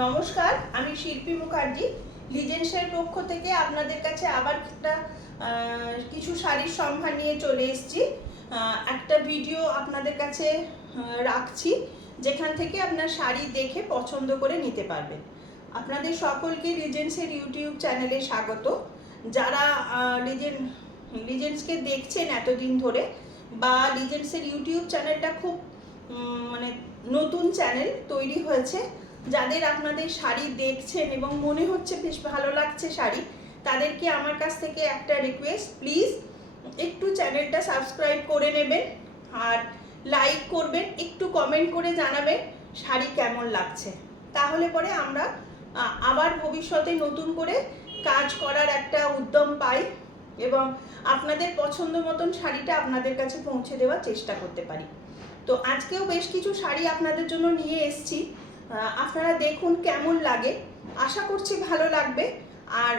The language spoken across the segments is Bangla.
নমস্কার, আমি শিল্পী মুখার্জি। লিজেন্সের পক্ষ থেকে আপনাদের কাছে আবার একটা কিছু শাড়ির সম্ভার নিয়ে চলে এসেছি। একটা ভিডিও আপনাদের কাছে রাখছি, যেখান থেকে আপনার শাড়ি দেখে পছন্দ করে নিতে পারবেন। আপনাদের সকলকে লিজেন্সের ইউটিউব চ্যানেলে স্বাগত। যারা লিজেন্সকে দেখছেন এতদিন ধরে, বা লিজেন্সের ইউটিউব চ্যানেলটা খুব মানে নতুন চ্যানেল তৈরি হয়েছে, যাদের আপনাদের শাড়ি দেখছেন এবং মনে হচ্ছে বেশ ভালো লাগছে শাড়ি, তাদেরকে আমার কাছ থেকে একটা রিকোয়েস্ট, প্লিজ একটু চ্যানেলটা সাবস্ক্রাইব করে নেবেন আর লাইক করবেন, একটু কমেন্ট করে জানাবেন শাড়ি কেমন লাগছে। তাহলে পরে আমরা আবার ভবিষ্যতে নতুন করে কাজ করার একটা উদ্যম পাই এবং আপনাদের পছন্দ মতন শাড়িটা আপনাদের কাছে পৌঁছে দেওয়ার চেষ্টা করতে পারি। তো আজকেও বেশ কিছু শাড়ি আপনাদের জন্য নিয়ে এসেছি, আপনারা দেখুন কেমন লাগে। আশা করছি ভালো লাগবে। আর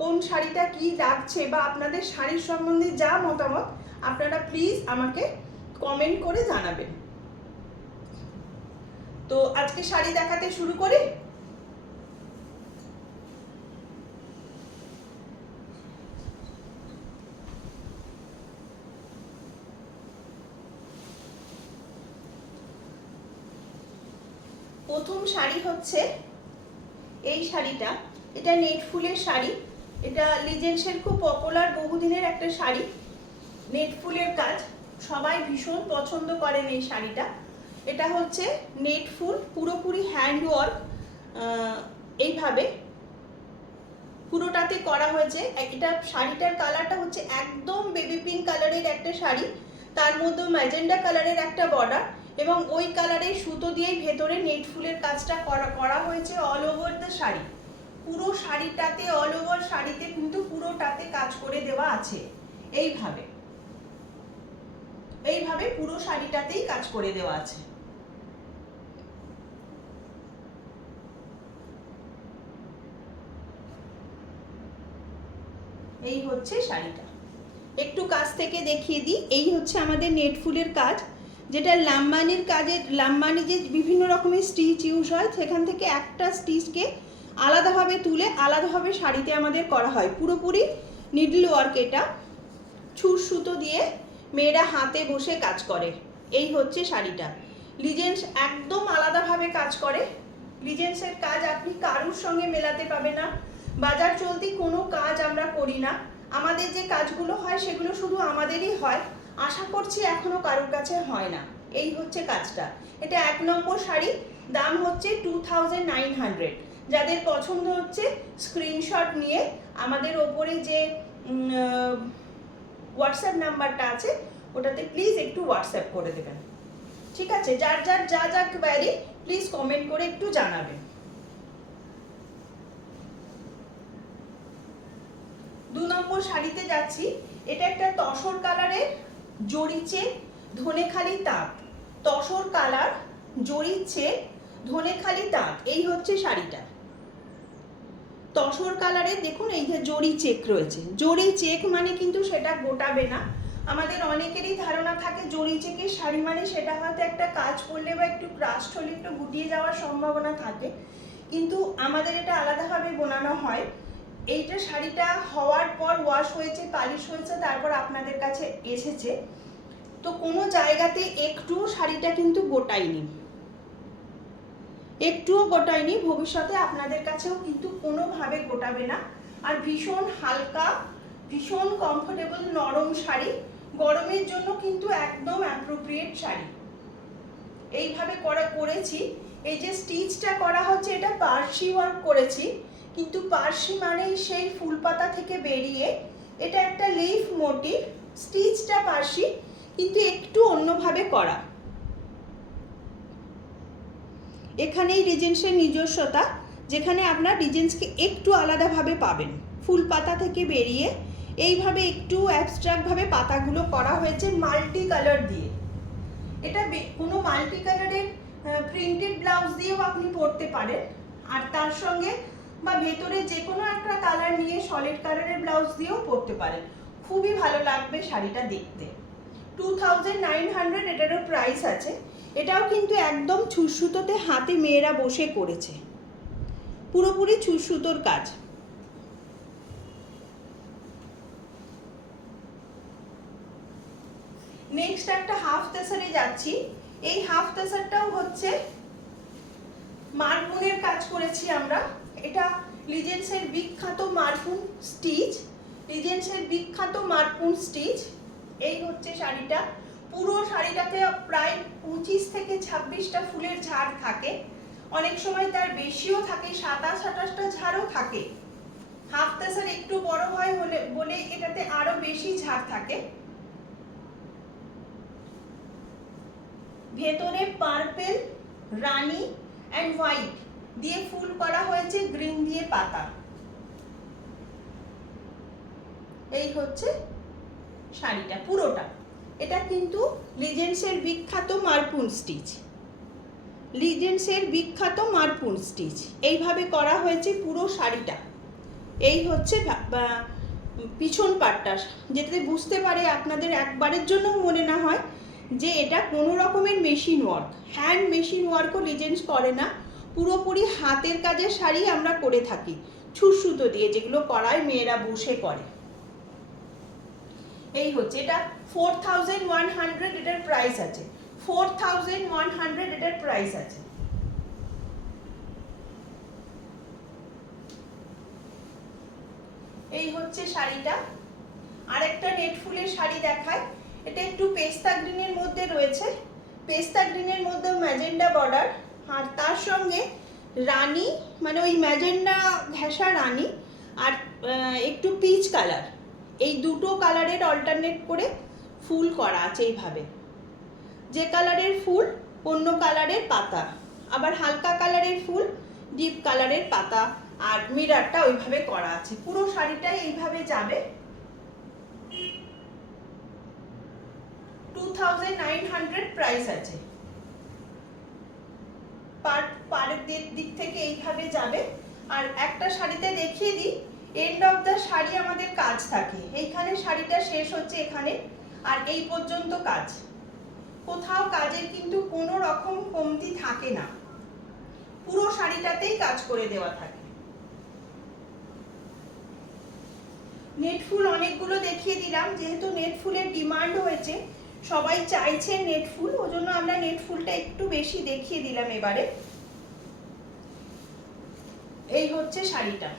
কোন শাড়িটা কি লাগছে বা আপনাদের শাড়ির সম্বন্ধে যা মতামত, আপনারা প্লিজ আমাকে কমেন্ট করে জানাবেন। তো আজকে শাড়ি দেখাতে শুরু করি। প্রথম শাড়ি হচ্ছে এই শাড়িটা। এটা নেট ফুলের শাড়ি। এটা লিজেন্সের খুব পপুলার বহুদিনের একটা শাড়ি, নেট ফুলের কাজ। সবাই ভীষণ পছন্দ করেন এই শাড়িটা। এটা হচ্ছে নেট ফুল, পুরোপুরি হ্যান্ড ওয়ার্ক, এইভাবে পুরোটাতে করা হয়েছে। এটা শাড়িটার কালারটা হচ্ছে একদম বেবি পিঙ্ক কালারের একটা শাড়ি, তার মধ্যে ম্যাজেন্ডা কালারের একটা বর্ডার, এবং ওই কালারের সুতো দিয়েই ভেতরে নেট ফুলের কাজটা করা হয়েছে অল ওভার দ্য শাড়ি। পুরো শাড়িটাতে, অল ওভার শাড়িতে কিন্তু পুরোটাতে কাজ করে দেওয়া আছে। এইভাবে এইভাবে পুরো শাড়িটাতেই কাজ করে দেওয়া আছে। এই হচ্ছে শাড়িটা। একটু কাছ থেকে দেখিয়ে দিই। এই হচ্ছে আমাদের নেট ফুলের কাজ, যেটা লাম্বানির কাজের, লাম্বানি যে বিভিন্ন রকমের স্টিচ ইউজ হয়, সেখান থেকে একটা স্টিচকে আলাদাভাবে তুলে আলাদাভাবে শাড়িতে আমাদের করা হয়। পুরোপুরি নিডল ওয়ার্ক। এটা ছুঁচ সুতো দিয়ে মেয়েরা হাতে বসে কাজ করে। এই হচ্ছে শাড়িটা। লিজেন্স একদম আলাদাভাবে কাজ করে। লিজেন্সের কাজ আপনি কারুর সঙ্গে মেলাতে পাবেন না। বাজার চলতি কোনো কাজ আমরা করি না। আমাদের যে কাজগুলো হয় সেগুলো শুধু আমাদেরই হয়। আশা করছি এখনো কারোর কাছে হয় না। এই হচ্ছে কাজটা। এটা 1 নম্বর শাড়ি। দাম হচ্ছে 2900। যাদের পছন্দ হচ্ছে স্ক্রিনশট নিয়ে আমাদের ওপরে যে হোয়াটসঅ্যাপ নাম্বারটা আছে ওটাতে প্লিজ একটু হোয়াটসঅ্যাপ করে দেবেন। ঠিক আছে? যার যার যা যা কোয়ারি প্লিজ কমেন্ট করে একটু জানাবেন। 2 নম্বর শাড়িতে যাচ্ছি। এটা একটা তসর কালারের জরিচে ধনেখালি তাঁত। তসর কালার, জরিচে ধনেখালি তাঁত। এই হচ্ছে শাড়িটা। তসর কালারের দেখুন এই যে জরি চেক রয়েছে। জরি চেক মানে কিন্তু সেটা গোটাবে না। আমাদের অনেকেরই ধারণা থাকে জরি চেকের শাড়ি মানে সেটা হয়তো একটা কাজ করলে বা একটু ক্রাস্ট হলে একটু গুটিয়ে যাওয়ার সম্ভাবনা থাকে, কিন্তু আমাদের এটা আলাদাভাবে বোনানো হয়। এইটা শাড়িটা হওয়ার পর ওয়াশ হয়েছে, পালিশ হয়েছে, তারপর আপনাদের কাছে এসেছে। তো কোনো জায়গাতে একটুও শাড়িটা কিন্তু গোটায়নি, একটুও গোটায়নি। ভবিষ্যতে আপনাদের কাছেও কিন্তু কোনোভাবে গোটাবে না। আর ভীষণ হালকা, ভীষণ কমফোর্টেবল, নরম শাড়ি। গরমের জন্য কিন্তু একদম অ্যাপ্রোপ্রিয়েট শাড়ি। এইভাবে করেছি। এই যে স্টিচটা করা হচ্ছে এটা পার্সি ওয়ার্ক করেছি, কিন্তু পার্সি মানেই সেই ফুল পাতা থেকে বেরিয়ে এটা একটা লিফ মোটিভ। স্টিচটা পার্সি কিন্তু একটু অন্যভাবে করা। এখানেই রিজেন্সের নিজস্বতা, যেখানে আপনার রিজেন্সকে একটু আলাদাভাবে পাবেন। ফুল পাতা থেকে বেরিয়ে এইভাবে একটু অ্যাবস্ট্রাক্টভাবে পাতাগুলো করা হয়েছে মাল্টি কালার দিয়ে। এটা কোনো মাল্টি কালারের প্রিন্টেড ব্লাউজ দিয়েও আপনি পরতে পারেন, আর তার সঙ্গে বা ভেতরে যে কোনো একটা কালার নিয়ে সলিড কালারের ব্লাউজ দিয়েও পরতে পারেন। খুবই ভালো লাগবে শাড়িটা দেখতে। 2900 এটারও প্রাইস আছে। এটাও কিন্তু একদম ছুঁচ সুতোতে হাতে মেয়েরা বসে করেছে। পুরোপুরি সুতোর কাজ। নেক্সট একটা হাফ তেসারে যাচ্ছি। এই হাফ তেসারটাও হচ্ছে মারপুনের কাজ করেছি আমরা। এটা লিজেন্সের বিখ্যাত মারপুন স্টিচ, লিজেন্সের বিখ্যাত মারপুন স্টিচ। এই হচ্ছে শাড়িটা। পুরো শাড়িটাতে প্রায় 25 থেকে 26টা ফুলের ঝাড় থাকে, অনেক সময় তার বেশিও থাকে, 27-28টা ঝাড়ও থাকে। হাফ তেসার একটু বড় হয় বলে এটাতে আরো বেশি ঝাড় থাকে। ভেতরে পার্পল, রানী এন্ড হোয়াইট দিয়ে ফুল করা হয়েছে, গ্রিন দিয়ে পাতা। এই হচ্ছে শাড়িটা পুরোটা। এটা কিন্তু লিজেন্সের বিখ্যাত মারপুন স্টিচ, লিজেন্সের বিখ্যাত মারপুন স্টিচ। এইভাবে করা হয়েছে পুরো শাড়িটা। এই হচ্ছে পিছন পাটটা, যেটাতে বুঝতে পারে আপনাদের একবারের জন্য মনে না হয় যে এটা কোনো রকমের মেশিন ওয়ার্ক। হ্যান্ড মেশিন ওয়ার্কও লিজেন্স করে না, পুরোপুরি হাতের কাজের শাড়ি আমরা করে থাকি সুতো দিয়ে, যেগুলো করায় মেয়েরা বসে করে। এই হচ্ছে এটা 4100, এটার প্রাইস আছে 4100, এটার প্রাইস আছে। এই হচ্ছে শাড়িটা। আরেকটা নেট ফুলের শাড়ি দেখায়। এটা একটু পেস্তা গ্রিনের মধ্যে রয়েছে, পেস্তা গ্রিনের মধ্যে ম্যাজেন্ডা বর্ডার, আর তার সঙ্গে রানী মানে ওই ম্যাজেন্ডা ঘেঁষা রানী আর একটু পিচ কালার, এই দুটো কালারের অল্টারনেট করে ফুল করা আছে। এইভাবে যে কালারের ফুল অন্য কালারের পাতা, আবার হালকা কালারের ফুল ডিপ কালারের পাতা, আর মিরারটা ওইভাবে করা আছে। পুরো শাড়িটাই এইভাবে যাবে। 2900 প্রাইস আছে। পাড়ের দিক থেকে এইভাবে যাবে। আর একটা শাড়িতে দেখিয়ে দিই, এন্ড অফ দ্য শাড়ি আমাদের কাজ থাকে। এইখানে শাড়িটা শেষ হচ্ছে এখানে, আর এই পর্যন্ত কাজ। কোথাও কাজের কিন্তু কোনো রকম কমতি থাকে না, পুরো শাড়িটাতেই কাজ করে দেওয়া থাকে। নেট ফুল অনেকগুলো দেখিয়ে দিলাম, যেহেতু নেট ফুলের ডিমান্ড হয়েছে, সবাই চাইছে নেট ফুল, ওজন্য আমরা নেট ফুলটা একটু বেশি দেখিয়ে দিলাম এবারে। এই হচ্ছে শাড়িটা।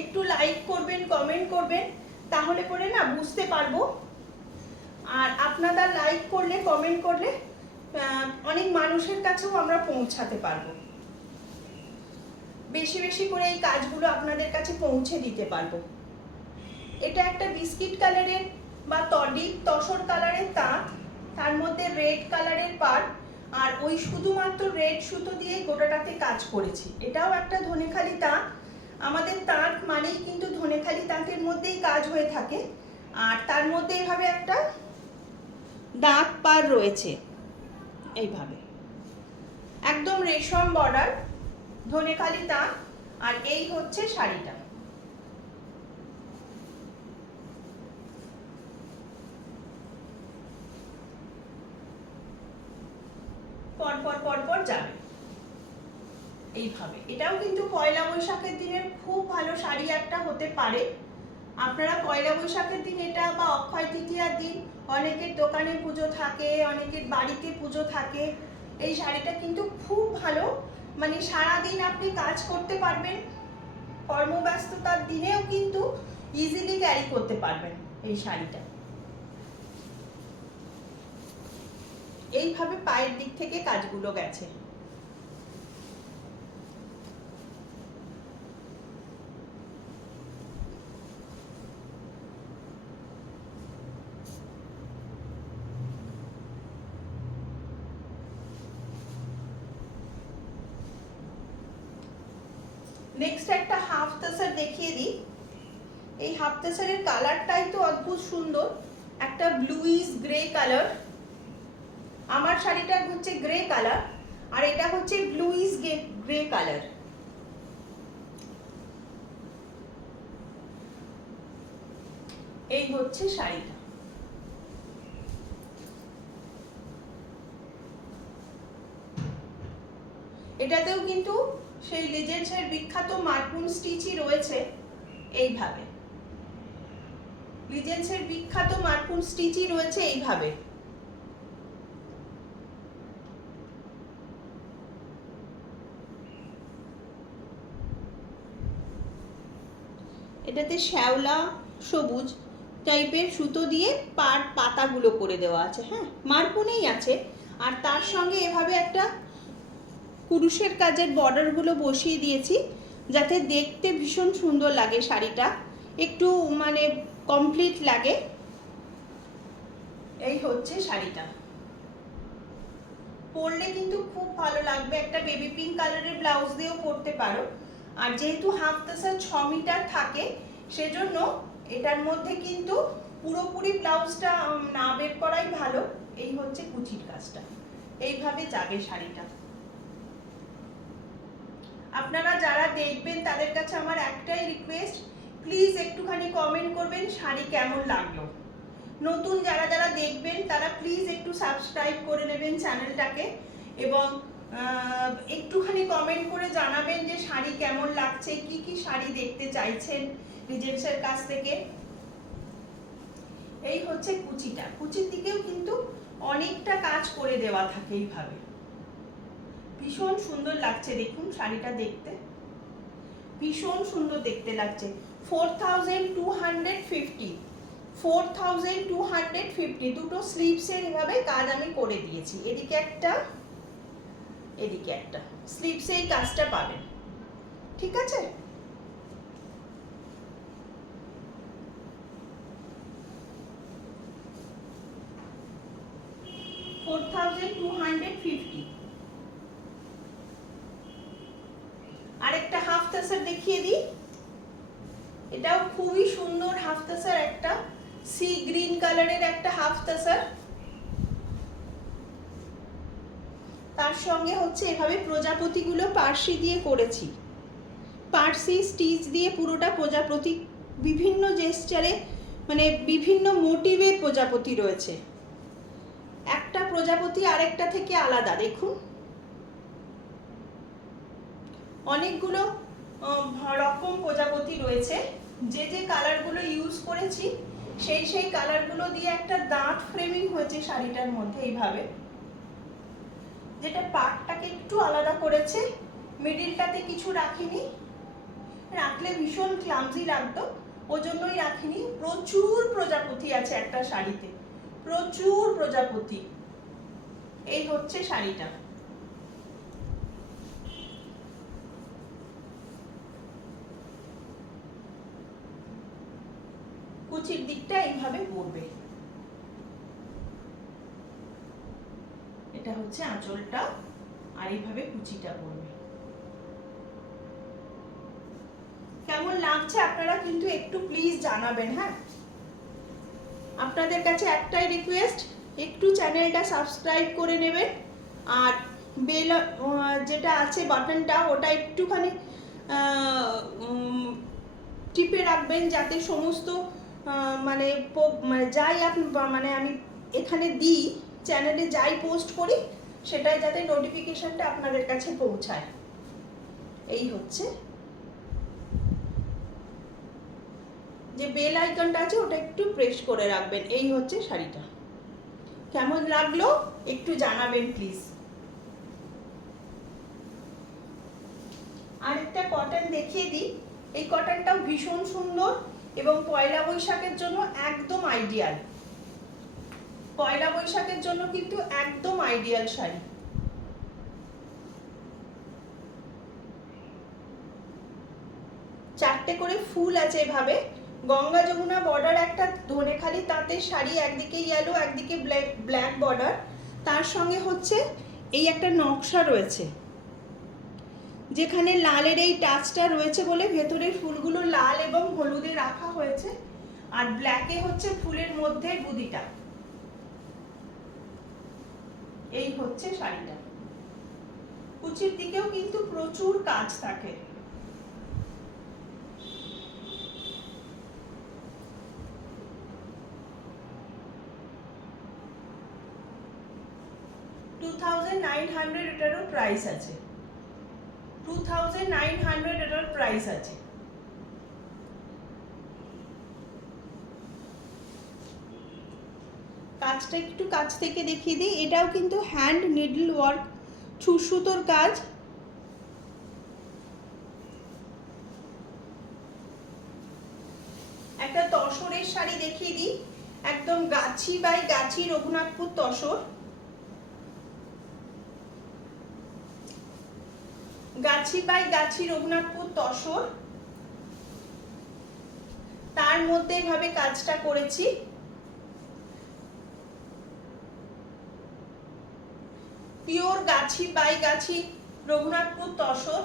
একটু লাইক করবেন, কমেন্ট করবেন, তাহলে পরে না বুঝতে পারবো। আর আপনারা লাইক করলে, কমেন্ট করলে অনেক মানুষের কাছেও আমরা পৌঁছাতে পারবো, বেশি বেশি করে এই কাজগুলো আপনাদের কাছে পৌঁছে দিতে পারবো। এটা একটা বিস্কিট কালারের বা ডিপ তসর কালারের তাঁত, তার মধ্যে রেড কালারের পাড়, আর ওই শুধুমাত্র রেড সুতো দিয়ে গোটাটাতে কাজ করেছি। এটাও একটা ধনেখালি তাঁত। আমাদের তাঁত মানেই কিন্তু ধনেখালি তাঁতের মধ্যেই কাজ হয়ে থাকে। আর তার মধ্যে এইভাবে একটা দাগ পাড় রয়েছে, এইভাবে একদম রেশম বর্ডার, ধনেখালি তাঁত। আর এই হচ্ছে শাড়িটা। পরপর পরপর যাবে এইভাবে। এটাও কিন্তু পয়লা বৈশাখের দিনের খুব ভালো শাড়ি একটা হতে পারে। আপনারা পয়লা বৈশাখের দিন এটা, বা অক্ষয় তৃতীয়ার দিন অনেকের দোকানে পুজো থাকে, অনেকের বাড়িতে পুজো থাকে, এই শাড়িটা কিন্তু খুব ভালো। মানে সারাদিন আপনি কাজ করতে পারবেন, কর্মব্যস্ততার দিনেও কিন্তু ইজিলি ক্যারি করতে পারবেন এই শাড়িটা। এইভাবে পায়ের দিক থেকে কাজগুলো গেছে। নেক্সট একটা হাফ তাসার দেখিয়ে দিই। এই হাফ তাসারের কালারটাই তো অদ্ভুত সুন্দর, একটা ব্লুইশ গ্রে কালার। আমার শাড়িটা হচ্ছে গ্রে কালার, আর এটা হচ্ছে ব্লুইশ গ্রে কালার। এই হচ্ছে শাড়িটা। এটাতেও কিন্তু সেই লিজেন্ডসের বিখ্যাত মার্কুন স্টিচই রয়েছে এইভাবে, লিজেন্সের বিখ্যাত মার্কুন স্টিচই রয়েছে এইভাবে। এটাতে শ্যাওলা সবুজ টাইপের সুতো দিয়ে পাতাগুলো করে দেওয়া আছে, হ্যাঁ মার্কুনেই আছে। আর তার সঙ্গে এভাবে একটা কুরুশের কাজের বর্ডারগুলো বসিয়ে দিয়েছি যাতে দেখতে ভীষণ সুন্দর লাগে, শাড়িটা একটু মানে কমপ্লিট লাগে। এই হচ্ছে শাড়িটা, পরলে কিন্তু খুব ভালো লাগবে। একটা বেবি পিঙ্ক কালারের ব্লাউজ দিয়েও পরতে পারো। আর যেহেতু হাফ তাসার 6 মিটার থাকে সেজন্য এটার মধ্যে কিন্তু পুরোপুরি ব্লাউজটা না বের করাই ভালো। এই হচ্ছে কুচির কাজটা, এইভাবে যাবে শাড়িটা। আপনারা যারা দেখবেন তাদের কাছে আমার একটাই রিকোয়েস্ট, প্লিজ একটুখানি কমেন্ট করবেন শাড়ি কেমন লাগলো। নতুন যারা যারা দেখবেন তারা প্লিজ একটু সাবস্ক্রাইব করে নেবেন চ্যানেলটাকে, এবং একটুখানি কমেন্ট করে জানাবেন যে শাড়ি কেমন লাগছে, কি কি শাড়ি দেখতে চাইছেন লিজেন্সের কাছ থেকে। এই হচ্ছে কুচিটা, কুচির দিকেও কিন্তু অনেকটা কাজ করে দেওয়া থাকে এইভাবে, ভীষণ সুন্দর লাগছে। দেখুন শাড়িটা দেখতে ভীষণ সুন্দর দেখতে লাগছে। 4250, 4250 দুটো স্লিভসের এভাবে কাজ আমি করে দিয়েছি, এদিকে একটা এদিকে একটা, স্লিভসে এই কাজটা পাবেন, ঠিক আছে। আরেকটা হাফ তাসার দেখিয়ে দিই, এটাও খুবই সুন্দর হাফ তাসার, একটা সি গ্রিন কালারের একটা হাফ তাসার। তার সঙ্গে হচ্ছে এভাবে প্রজাপতিগুলো পার্সি দিয়ে করেছি, পার্সি স্টিচ দিয়ে পুরোটা প্রজাপতি, বিভিন্ন জেস্টারে মানে বিভিন্ন মোটিভে প্রজাপতি রয়েছে, একটা প্রজাপতি আরেকটা থেকে আলাদা। দেখুন অনেকগুলো রকম প্রজাপতি রয়েছে, যে যে কালারগুলো ইউজ করেছি সেই সেই কালারগুলো দিয়ে একটা দাঁত ফ্রেমিং হয়েছে শাড়িটার মধ্যে এইভাবে, যেটা পাটটাকে একটু আলাদা করেছে, মিডিলটাতে কিছু রাখিনি, রাখলে ভীষণ ক্লামজি লাগতো ওজন্যই রাখিনি। প্রচুর প্রজাপতি আছে একটা শাড়িতে, প্রচুর প্রজাপতি। এই হচ্ছে শাড়িটা, কুচির দিকটা এইভাবে পড়বে। এটা হচ্ছে আঁচলটা, আর এইভাবে কুচিটা পড়বে। কেমন লাগছে আপনারা কিন্তু একটু প্লিজ জানাবেন, হ্যাঁ। আপনাদের কাছে একটাই রিকোয়েস্ট, একটু চ্যানেলটা সাবস্ক্রাইব করে নেবেন, আর বেল যেটা আছে বাটনটা ওটা একটুখানি টিপে রাখবেন যাতে সমস্ত মানে যাই মানে আমি এখানে দিই, চ্যানেলে যাই পোস্ট করি সেটাই যাতে নোটিফিকেশনটা আপনাদের কাছে পৌঁছায়। এই হচ্ছে যে বেল আইকনটা আছে ওটা একটু প্রেস করে রাখবেন। এই হচ্ছে শাড়িটা, কেমন লাগলো একটু জানাবেন প্লিজ। আরেকটা কটন দেখিয়ে দিই, এই কটনটাও ভীষণ সুন্দর এবং পয়লা বৈশাখের জন্য একদম আইডিয়াল, পয়লা বৈশাখের জন্য কিন্তু একদম আইডিয়াল শাড়ি। চারটে করে ফুল আছে এভাবে, গঙ্গা যমুনা বর্ডার, একটা ধনেখালি তাঁতের শাড়ি, একদিকে ইয়েলো একদিকে ব্ল্যাক বর্ডার, তার সঙ্গে হচ্ছে এই একটা নকশা রয়েছে যেখানে লালের এই টাচটা রয়েছে বলে ভেতরের ফুলগুলো লাল এবং হলুদে রাখা হয়েছে, আর ব্ল্যাকে হচ্ছে ফুলের মধ্যে বুদিটা। এই হচ্ছে শাড়িটা, কুচির দিকেও কিন্তু প্রচুর কাজ থাকে। $2900 এটারও প্রাইস আছে। 2900 এটার প্রাইস আছে। কাজটা একটু কাছ থেকে দেখিয়ে দিই, এটাও কিন্তু হ্যান্ড নিডল ওয়ার্ক, সুতোর কাজ। একটা তসরের শাড়ি দেখিয়ে দিই, একদম গাছি by Gachhi Raghunathpur tussar, Gachhi by গাছি রঘুনাথপুর তসর, তার মধ্যে এভাবে কাজটা করেছি। পিওর গাছি বাই গাছি রঘুনাথপুর তসর,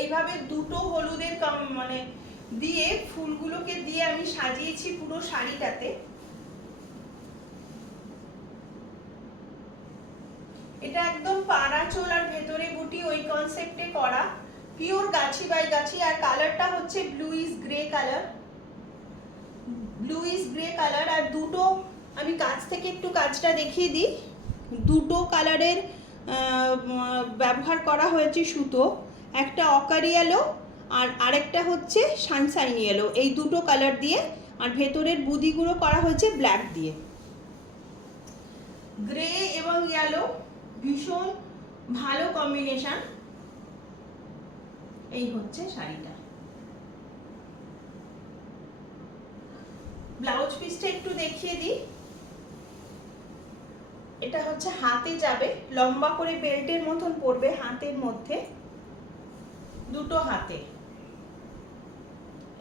এইভাবে দুটো হলুদের মানে দিয়ে ফুলগুলোকে দিয়ে আমি সাজিয়েছি পুরো শাড়িটাতে। এটা একদম পাড়া চোল আর ভেতরে বুটি ওই কনসেপ্টে করা, পিওর গাছি বাই গাছি। আর কালারটা হচ্ছে bluish grey colour, bluish grey colour. আর দুটো আমি কাছ থেকে একটু কাজটা দেখিয়ে দিই, দুটো কালারের ব্যবহার করা হয়েছে সুতো, একটা অকারি ইয়েলো আর আরেকটা হচ্ছে সানশাইন ইয়েলো, এই দুটো কালার দিয়ে। আর ভেতরের বুদিগুলো করা হয়েছে ব্ল্যাক দিয়ে। গ্রে এবং ইয়েলো ভীষণ ভালো কম্বিনেশন। এই হচ্ছে শাড়িটা। ব্লাউজ পিসটা একটু দেখিয়ে দিই, এটা হচ্ছে হাতে যাবে, লম্বা করে বেল্টের মতন পড়বে হাতের মধ্যে, দুটো হাতে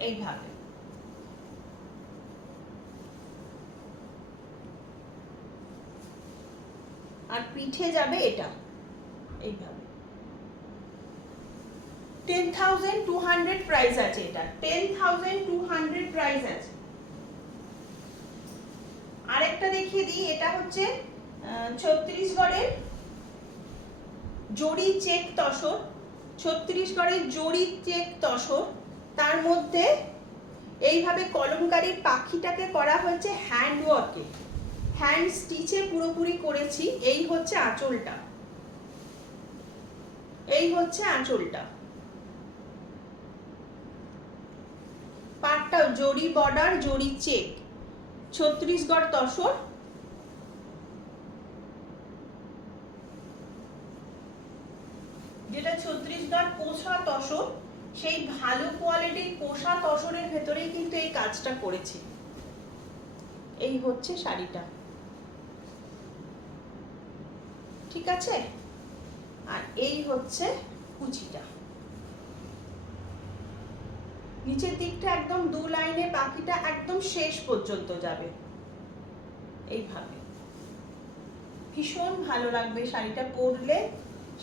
এইভাবে। আর পিঠে যাবে এটা এইভাবে। 10,200 প্রাইস আছে এটা, 10,200 প্রাইস আছে। আরেকটা দেখিয়ে দিই, এটা হচ্ছে ছত্তিশগড়ের জড়ি চেক তসর, ছত্তিশগড়ের জড়ি চেক তসর, তার মধ্যে এইভাবে কলমকারীর পাখিটাকে করা হয়েছে হ্যান্ড ওয়ার্কে, হ্যান্ড স্টিচে পুরোপুরি করেছি। এই হচ্ছে আঁচলটা, এই হচ্ছে আঁচলটা, পাটটা জড়ি বর্ডার জড়ি চেক, ছত্তিশগড় তসর। যেটা ছত্তিশগড় কোষা তসর, সেই ভালো কোয়ালিটির কোষা তসরের ভেতরেই কিন্তু এই কাজটা করেছি। এই হচ্ছে শাড়িটা, ঠিক আছে। আর এই হচ্ছে কুচিটা, নিচের দিকটা একদম দু লাইনে, বাকিটা একদম শেষ পর্যন্ত যাবে এইভাবে। ভীষণ ভালো লাগবে শাড়িটা পরলে।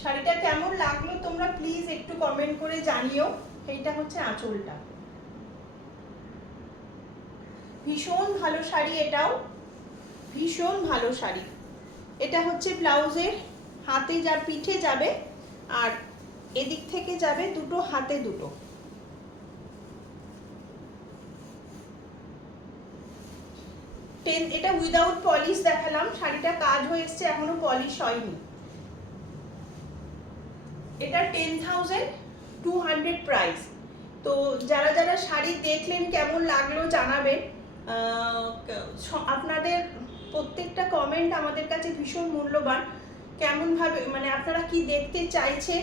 শাড়িটা কেমন লাগলো তোমরা প্লিজ একটু কমেন্ট করে জানিও। এইটা হচ্ছে আঁচলটা, ভীষণ ভালো শাড়ি, এটাও ভীষণ ভালো শাড়ি। এটা হচ্ছে ব্লাউজের হাতে যা পিঠে যাবে, আর এদিক থেকে যাবে দুটো হাতে দুটো। এটা উইদাউট পলিশ দেখালাম, শাড়িটা কাজ হয়ে এসছে, এখনো পলিশ হয়নি। এটা 10,200 প্রাইস। তো যারা যারা শাড়ি দেখলেন কেমন লাগলো জানাবেন। আপনাদের প্রত্যেকটা কমেন্ট আমাদের কাছে ভীষণ মূল্যবান। কেমনভাবে মানে আপনারা কি দেখতে চাইছে,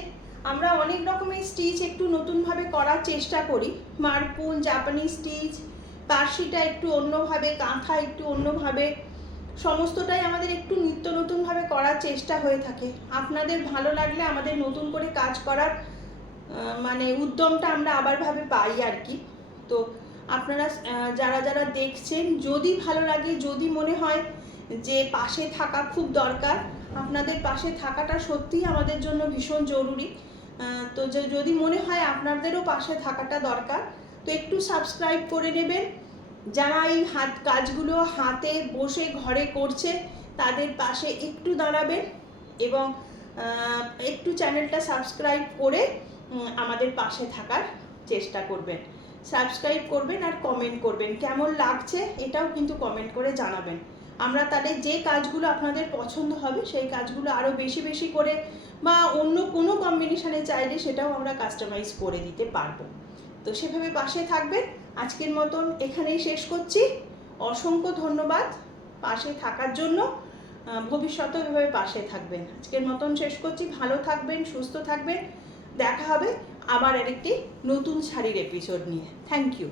আমরা অনেক রকমের স্টিচ একটু নতুনভাবে করার চেষ্টা করি, মারপুন, জাপানি স্টিচ, কাশিটা একটু অন্যভাবে, কাঁথা একটু অন্যভাবে, সমস্তটাই আমাদের একটু নিত্য নতুনভাবে করার চেষ্টা হয়ে থাকে। আপনাদের ভালো লাগলে আমাদের নতুন করে কাজ করার মানে উদ্যমটা আমরা আবারভাবে পাই আর কি। তো আপনারা যারা যারা দেখছেন, যদি ভালো লাগে, যদি মনে হয় যে পাশে থাকা খুব দরকার, আপনাদের পাশে থাকাটা সত্যিই আমাদের জন্য ভীষণ জরুরি। তো যদি মনে হয় আপনাদেরও পাশে থাকাটা দরকার, তো একটু সাবস্ক্রাইব করে নেবেন। যারা এই কাজগুলো হাতে বসে ঘরে করছে তাদের পাশে একটু দাঁড়াবেন এবং একটু চ্যানেলটা সাবস্ক্রাইব করে আমাদের পাশে থাকার চেষ্টা করবেন। সাবস্ক্রাইব করবেন আর কমেন্ট করবেন, কেমন লাগছে এটাও কিন্তু কমেন্ট করে জানাবেন। আমরা তাদের যে কাজগুলো আপনাদের পছন্দ হবে সেই কাজগুলো আরও বেশি বেশি করে বা অন্য কোনো কম্বিনেশনে চাইলে সেটাও আমরা কাস্টমাইজ করে দিতে পারবো। তো সেভাবে পাশে থাকবেন। আজকের মতন এখানেই শেষ করছি। অসংখ্য ধন্যবাদ পাশে থাকার জন্য। ভবিষ্যতেও এভাবে পাশে থাকবেন। আজকের মতন শেষ করছি। ভালো থাকবেন, সুস্থ থাকবেন। দেখা হবে আবার আরেকটি নতুন শাড়ির এপিসোড নিয়ে। Thank you.